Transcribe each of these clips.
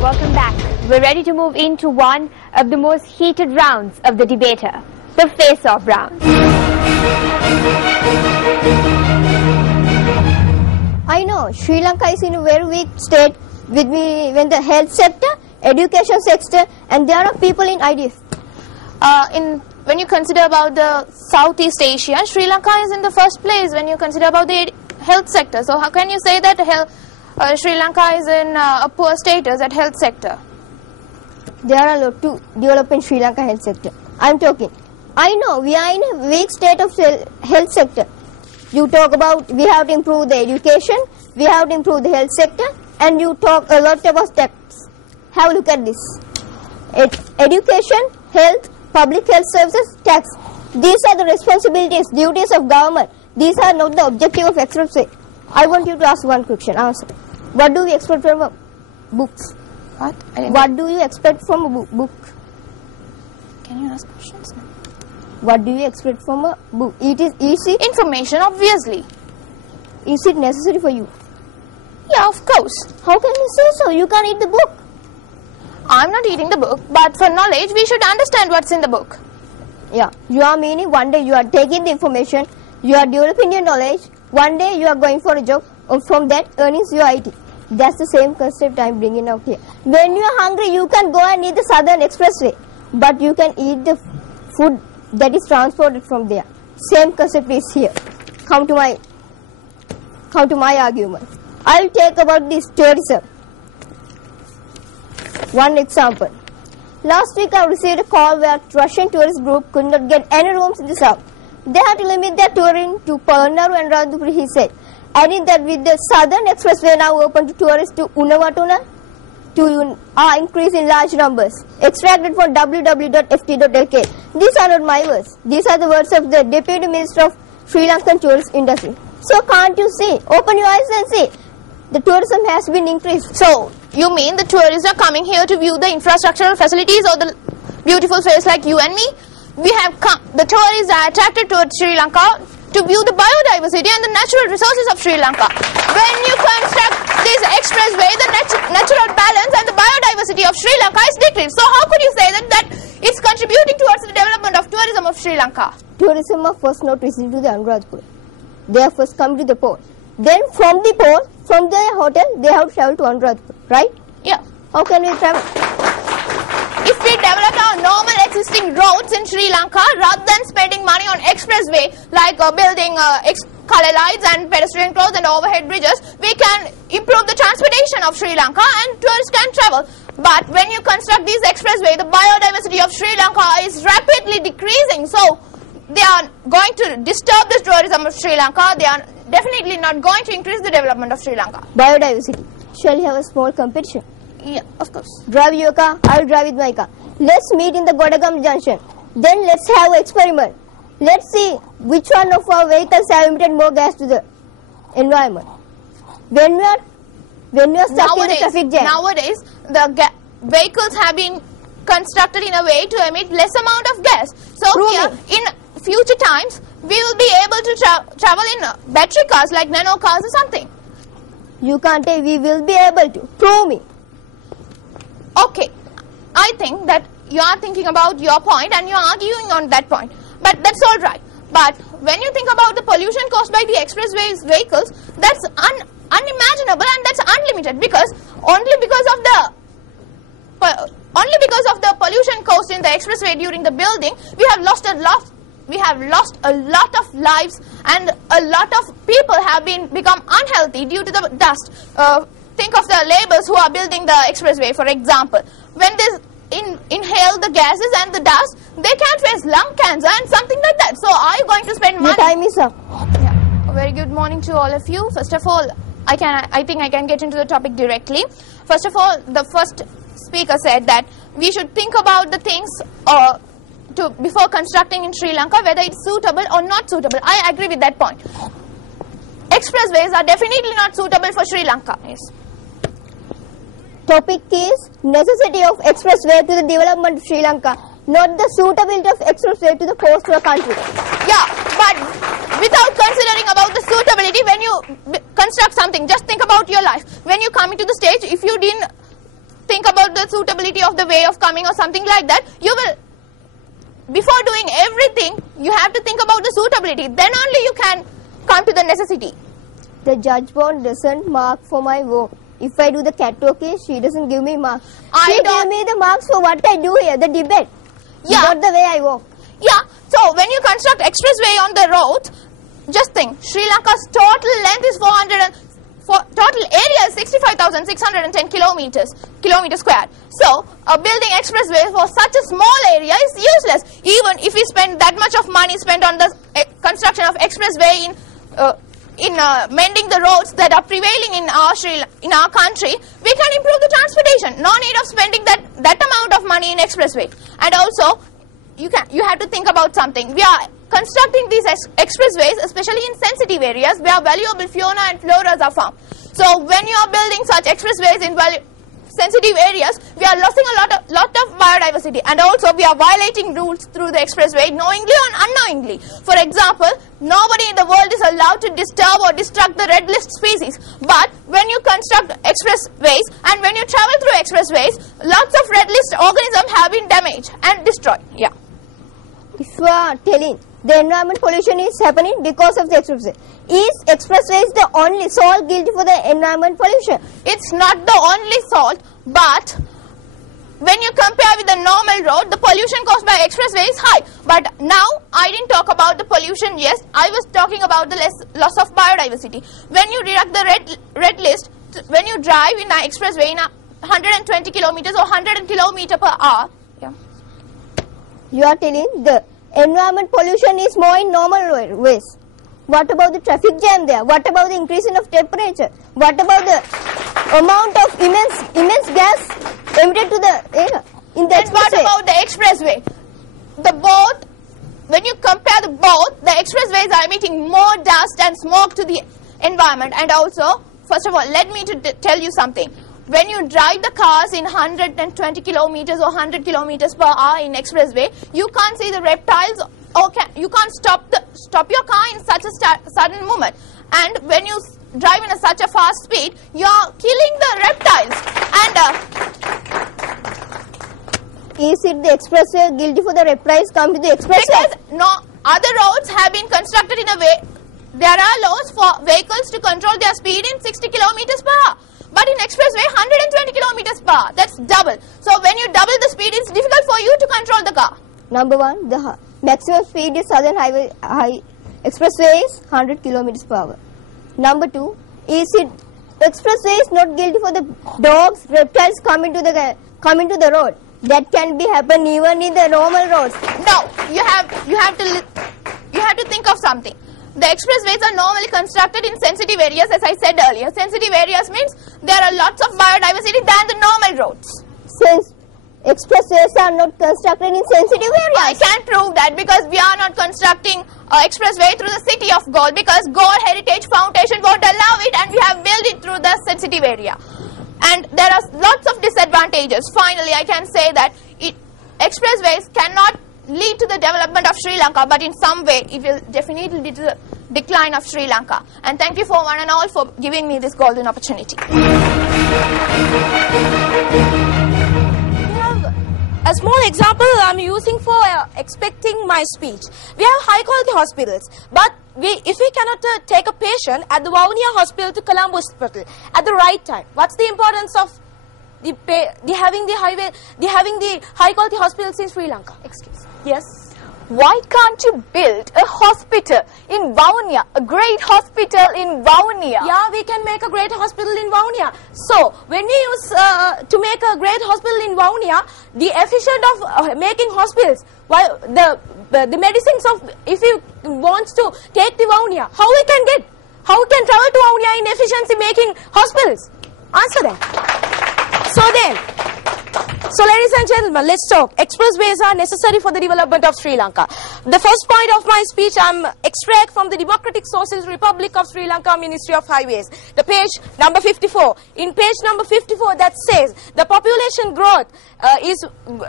Welcome back. We're ready to move into one of the most heated rounds of the debater, the face-off round. I know Sri Lanka is in a very weak state with when the health sector, education sector, and there are people in IDF. When you consider about the Southeast Asia, Sri Lanka is in the first place when you consider about the health sector. So how can you say that Sri Lanka is in a poor status at health sector? There are a lot to develop in Sri Lanka health sector. I'm talking. I know we are in a weak state of health sector. You talk about we have to improve the education, we have to improve the health sector, and you talk a lot about tax. Have a look at this. Education, health, public health services, tax. These are the responsibilities, duties of government. These are not the objective of expressway. I want you to ask one question. Answer. What do we expect from books? What? What do you expect from a book? Can you ask questions? What do you expect from a book? It is easy. Information, obviously. Is it necessary for you? Yeah, of course. How can you say so? You can't eat the book. I'm not eating the book, but for knowledge, we should understand what's in the book. Yeah, you are meaning one day you are taking the information, you are developing your knowledge, one day you are going for a job, and from that earnings you are eating. That's the same concept I'm bringing out here. When you are hungry, you can go and eat the Southern Expressway, but you can eat the food that is transported from there. Same concept is here. Come to my argument. I'll take about this tourism. One example. Last week I received a call where Russian tourist group could not get any rooms in the south. They had to limit their touring to Palanuru and Radhapuri, he said. Adding that with the Southern Expressway now open to tourists to Unnavatuna, are increased in large numbers. Extracted from www.ft.lk. These are not my words. These are the words of the Deputy Minister of Sri Lankan Tourist Industry. So can't you see? Open your eyes and see. The tourism has been increased. So, you mean the tourists are coming here to view the infrastructural facilities or the beautiful face like you and me? We have come, the tourists are attracted to Sri Lanka to view the biodiversity and the natural resources of Sri Lanka. When you construct this expressway, the natural balance and the biodiversity of Sri Lanka is decreased. So how could you say that it's contributing towards the development of tourism of Sri Lanka? Tourism are first not visiting to the Anuradhapura. They are first come to the port. Then from the port, from their hotel, they have to travel to Anuradhapura, right? Yeah. How can we travel? If we develop our normal existing roads in Sri Lanka, rather than spending money on expressway, like building colour lights and pedestrian crossings and overhead bridges, we can improve the transportation of Sri Lanka and tourists can travel. But when you construct these expressway, the biodiversity of Sri Lanka is rapidly decreasing. So they are going to disturb the tourism of Sri Lanka. They are definitely not going to increase the development of Sri Lanka. Biodiversity. Shall we have a small competition? Yeah, of course. Drive your car, I will drive with my car. Let's meet in the Godagam junction. Then let's have an experiment. Let's see which one of our vehicles have emitted more gas to the environment. When we are stuck in the traffic jam. Nowadays, the vehicles have been constructed in a way to emit less amount of gas. So here, in future times, we will be able to travel in battery cars like nano cars or something. You can't say we will be able to. Prove me. Okay, I think that you are thinking about your point and you are arguing on that point. But that's all right. But when you think about the pollution caused by the expressways vehicles, that's unimaginable and that's unlimited, because only because of the pollution caused in the expressway during the building, we have lost a lot of lives, and a lot of people have become unhealthy due to the dust. Think of the laborers who are building the expressway, for example. When they inhale the gases and the dust, they can face lung cancer and something like that. So are you going to spend money? Your time is up. Yeah. A very good morning to all of you. First of all, I think I can get into the topic directly. First of all, the first speaker said that we should think about the things before constructing in Sri Lanka, whether it's suitable or not suitable. I agree with that point. Expressways are definitely not suitable for Sri Lanka. Yes. Topic is necessity of expressway to the development of Sri Lanka, not the suitability of expressway to the coastal country. Yeah, but without considering about the suitability, when you construct something, just think about your life. When you come into the stage, if you didn't think about the suitability of the way of coming or something like that, you will, before doing everything, you have to think about the suitability. Then only you can come to the necessity. The judge board doesn't mark for my work. If I do the karaoke, she doesn't give me marks. She gives me the marks for what I do here, the debate, not the way I walk. Yeah, so when you construct expressway on the road, just think, Sri Lanka's total length is total area is 65,610 kilometers square. So, building expressway for such a small area is useless. Even if we spend that much of money spent on the construction of expressway in mending the roads that are prevailing in our country, we can improve the transportation. No need of spending that amount of money in expressway. And also, you have to think about something. We are constructing these expressways, especially in sensitive areas where valuable fauna and flora are found. So when you are building such expressways in sensitive areas, we are losing a lot of biodiversity, and also we are violating rules through the expressway knowingly or unknowingly. For example, nobody in the world is allowed to disturb or destruct the red list species. But when you construct expressways and when you travel through expressways, lots of red list organisms have been damaged and destroyed. Yeah. If you are telling the environment pollution is happening because of the expressway, is expressways the only salt guilty for the environment pollution? It's not the only salt, but when you compare with the normal road, the pollution caused by expressway is high. But now, I didn't talk about the pollution, yes, I was talking about the loss of biodiversity. When you deduct the red list, when you drive in an expressway in 120 kilometers or 100 kilometers per hour, yeah. You are telling the environment pollution is more in normal ways. What about the traffic jam there? What about the increase of temperature? What about the amount of immense gas emitted to the air in the expressway? What about the expressway? When you compare the expressways are emitting more dust and smoke to the environment. And also, first of all, let me tell you something. When you drive the cars in 120 kilometers or 100 kilometers per hour in expressway, you can't see the reptiles, or you can't stop your car in such a sudden moment. And when you drive in such a fast speed, you are killing the reptiles. And is it the expressway guilty for the reptiles come to the expressway? Because other roads have been constructed in a way. There are laws for vehicles to control their speed in 60 kilometers per hour. But in expressway, 120 kilometers per hour. That's double. So when you double the speed, it's difficult for you to control the car. Number one, the maximum speed is Southern Highway expressway is 100 kilometers per hour. Number two, is it expressway is not guilty for the dogs, reptiles coming to the road? That can be happen even in the normal roads. No, you have to think of something. The expressways are normally constructed in sensitive areas, as I said earlier. Sensitive areas means there are lots of biodiversity than the normal roads. Since expressways are not constructed in sensitive areas. I can't prove that because we are not constructing expressway through the city of Galle, because Galle Heritage Foundation won't allow it, and we have built it through the sensitive area. And there are lots of disadvantages. Finally, I can say that expressways cannot lead to the development of Sri Lanka, but in some way it will definitely lead to the decline of Sri Lanka. And thank you for one and all for giving me this golden opportunity. We have a small example I'm using for expecting my speech. We have high quality hospitals, but if we cannot take a patient at the Vavuniya Hospital to Colombo Hospital at the right time, what's the importance of having the high quality hospitals in Sri Lanka? Excuse me. Yes. Why can't you build a hospital in Vavuniya, a great hospital in Vavuniya? Yeah, we can make a great hospital in Vavuniya. So, when we use to make a great hospital in Vavuniya, the efficient of making hospitals, while the medicines of, if you want to take the Vavuniya, how we can travel to Vavuniya in efficiency making hospitals? Answer that. So ladies and gentlemen, let's talk. Expressways are necessary for the development of Sri Lanka. The first point of my speech, I'm extract from the Democratic Socialist Republic of Sri Lanka Ministry of Highways. The page number 54. In page number 54 that says the population growth is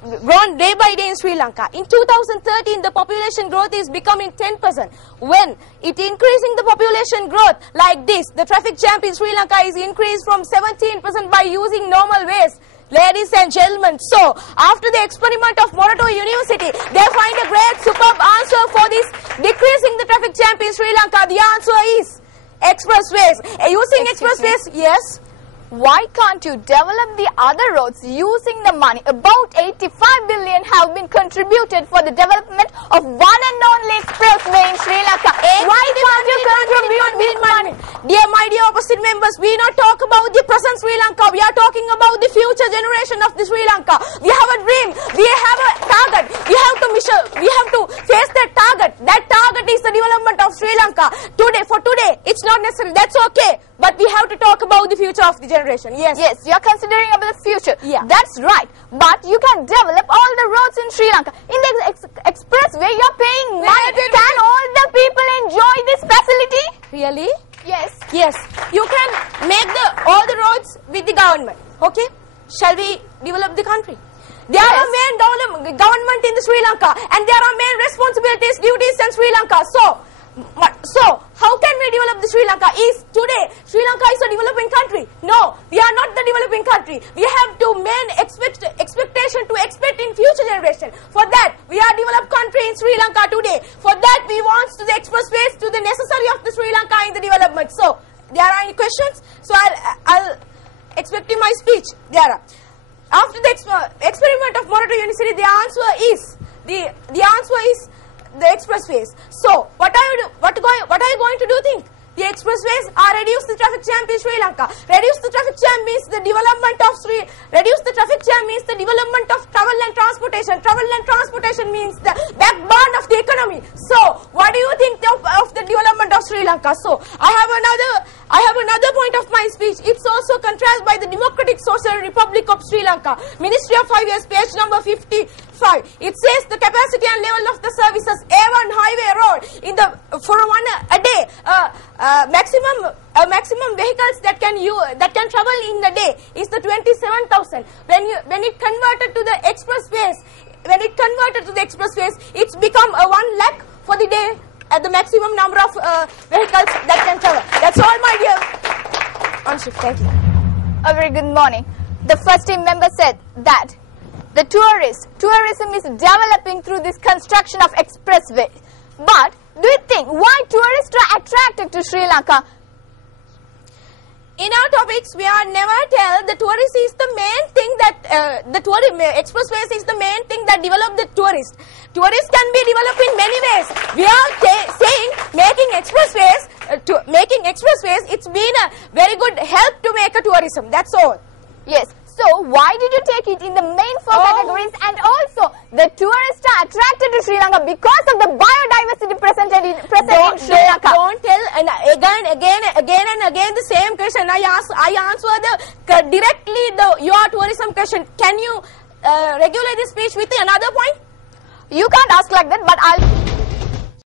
grown day by day in Sri Lanka. In 2013, the population growth is becoming 10%. When it increasing the population growth like this, the traffic jam in Sri Lanka is increased from 17% by using normal ways Ladies and gentlemen, so after the experiment of Morato University, they find a great superb answer for this decreasing the traffic jam in Sri Lanka. The answer is expressways. Using expressways, yes. Why can't you develop the other roads using the money? About 85 billion have been contributed for the development of one and only expressway in Sri Lanka. Why can't you contribute this money? My dear opposite members, we not talk about the present Sri Lanka. We are talking about the future generation of the Sri Lanka. We have a dream. We have a target. We have to measure. We have to face that target. That target is the development of Sri Lanka. For today, it's not necessary. That's okay. But we have to talk about the future of the generation. Yes. Yes, you are considering about the future. Yeah. That's right. But you can develop all the roads in Sri Lanka. In the expressway, you are paying money. Can all the people enjoy this facility? Really? Yes. Yes. You can make all the roads with the government. Okay? Shall we develop the country? There are main government in the Sri Lanka, and there are main responsibilities, duties in Sri Lanka. So how can we develop the Sri Lanka? Is today Sri Lanka is a developing country? No, we are not the developing country. We have to main expectation to expect in future generation. For that, we are developed country in Sri Lanka today. For that, we want to the expressways to the necessary of the Sri Lanka in the development. So there are any questions? So I'll expect in my speech. There are. After the experiment of Morato University, the answer is the expressways. So what are you going to do? Think the expressways are reduce the traffic jam in Sri Lanka. Reduce the traffic jam means the development of travel and transportation. Travel and transportation means the backbone of the economy. So what do you think of the development of Sri Lanka? So I have another point of my speech. It's also contrasted by the Democratic Social Republic of Sri Lanka. Ministry of Highways, page number 55. It says the capacity and level of the services A1 highway road for a day, maximum vehicles that can travel in the day is the 27,000. When it converted to the expressways, it's become 1 lakh for the day at the maximum number of vehicles that can travel. That's all, my dear. Thank you. A very good morning. The first team member said that the tourism is developing through this construction of expressway. But do you think why tourists are attracted to Sri Lanka? In our topics, we are never tell the tourist is the main thing that expressways is the main thing that develop the tourist. Tourists can be developed in many ways. We are saying making expressways. It's been a very good help to make a tourism. That's all. Yes. So why did you take it in the main 4 categories? And also the tourists are attracted to Sri Lanka because of the biodiversity present in Sri Lanka. Don't tell again and again the same question. I answer directly your tourism question. Can you regulate this speech with another point? You can't ask like that, but I'll